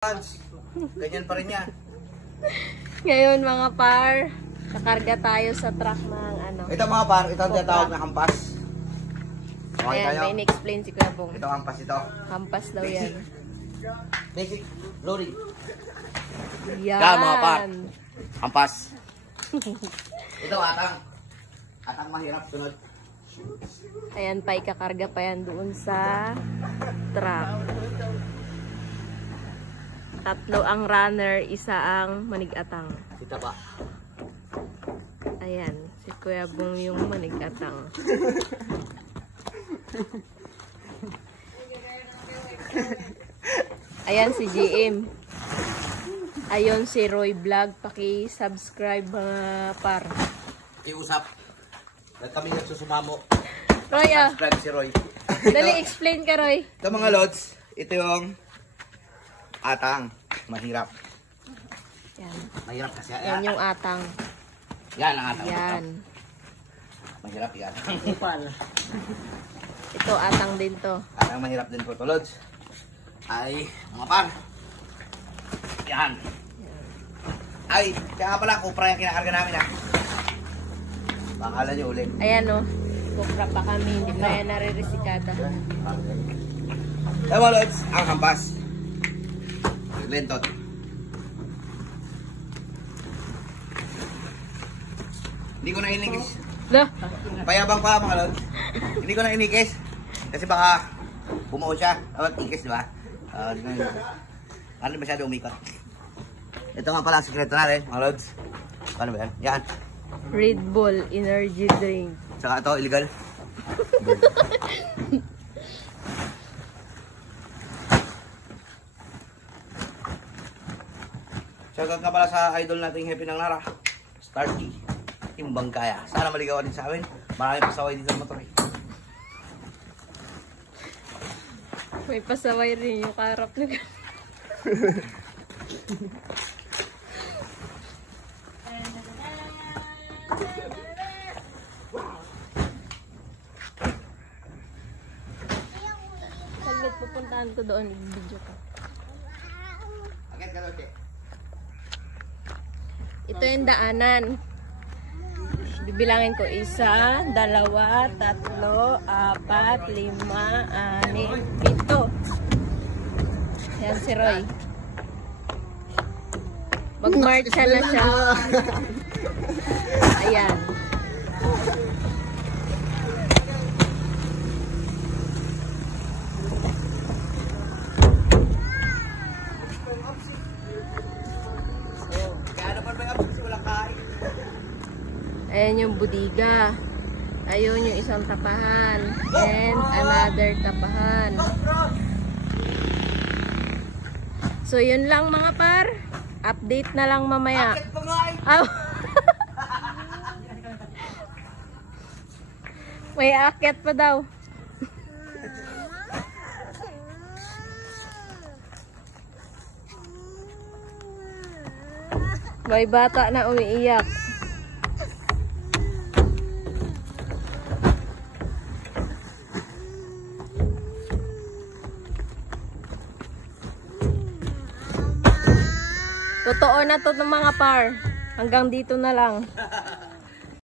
Ganyan pa rin yan. Ngayon mga par, kakarga tayo sa truck ng ano. Ito mga par, ito ang tinatawag na hampas. Okay, ayan, may in-explain si Kuya Bong. Ito hampas ito. Hampas daw yan. Basic loading. Yan. Yan mga par. Hampas. Ito atang. Atang mahirap sunod. Ayan pa, ikakarga pa yan doon sa truck. Tatlo ang runner, isa ang manigatang. Kita ba? Ayan, si Kuya Bong yung manigatang. Ayan si GM. Ayon si Roy Vlog. Paki-subscribe mga par. Iusap. Dahil kami yung susumamo. Roy, Subscribe si Roy. dali explain ka, Roy. Ito mga lods, ito yung atang. Mahirap. Yan. Mahirap kasi. Yan yung atang. Yan ang atang. Yan. Mahirap yung atang. Ito atang din to. Atang mahirap din po to lods. Ay, mga par. Yan. Ay, kaya nga pala, Cupra yung kinakarga namin ha. Bakala nyo ulit. Ayan o. Cupra pa kami. Hindi pa yan naririsikada. Ewa lods, ang hampas. Lentot. Hindi ko na inikis. Lah. Payabang pa mga lods. Hindi ko na inikis. Kasi baka bumuo siya. Dapat ikis, di ba? Ano masyado umikot. Ito nga pala ang sikreto natin, mga lods. Paano ba yan? Yan. Red Bull Energy Drink. Saka ito, illegal. Shoutout nga pala sa idol nating Happy ng Lara. Starkey. Timbang kaya. Sana maligawan din sa amin. Marami pasaway dito sa motor eh. May pasaway rin yung karap na saglit pupuntahan ko doon. I-video ko. Agad ka doon, Ito yung daanan. Bibilangin ko 1, 2, 3, 4, 5, 6, 7. Yan si Roy. Mag-marcha na siya. Ayan. Ayan yung budiga. Ayun yung isang tapahan. And another tapahan. So yun lang mga par. Update na lang mamaya. Oh. May aakyat pa daw. May bata na umiiyak. Totoo na to ng mga par. Hanggang dito na lang.